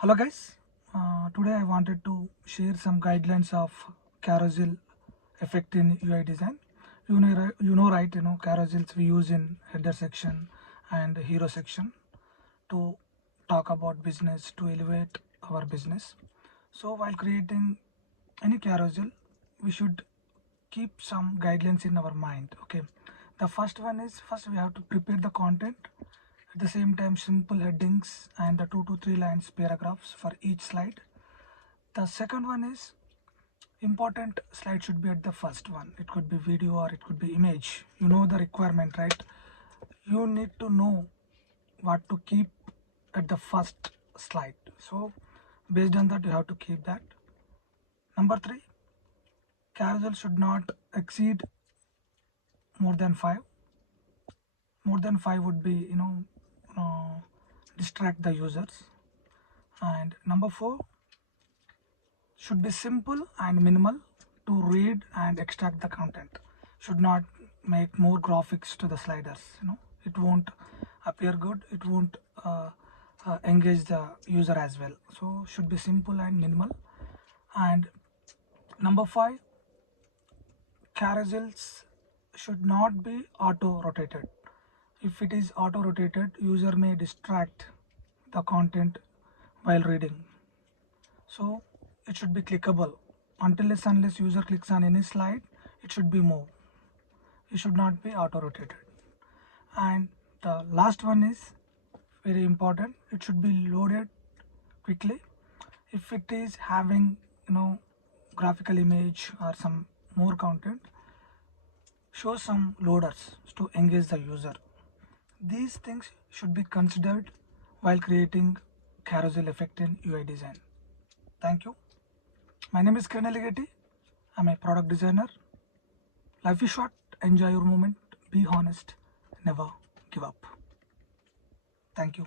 Hello guys, today I wanted to share some guidelines of carousel effect in UI design. Right, carousels we use in header section and hero section to talk about business, to elevate our business. So while creating any carousel, we should keep some guidelines in our mind. Okay, the first one is first we have to prepare the content, at the same time simple headings and the 2 to 3 lines paragraphs for each slide. The second one is important slide should be at the first one. It could be video or it could be image. You know the requirement, right? You need to know what to keep at the first slide. So based on that you have to keep that. Number 3, carousel should not exceed more than 5. More than 5 would be uh, distract the users. And number 4, should be simple and minimal to read and extract the content. Should not make more graphics to the sliders. It won't appear good, it won't engage the user as well. So should be simple and minimal. And number 5, carousels should not be auto rotated. If it is auto rotated, user may distract the content while reading. So it should be clickable. Unless user clicks on any slide, it should be moved. It should not be auto rotated. And the last one is very important. It should be loaded quickly. If it is having graphical image or some more content, show some loaders to engage the user. These things should be considered while creating carousel effect in UI design. Thank you. My name is Kiran. I'm a product designer. Life is short. Enjoy your moment. Be honest. Never give up. Thank you.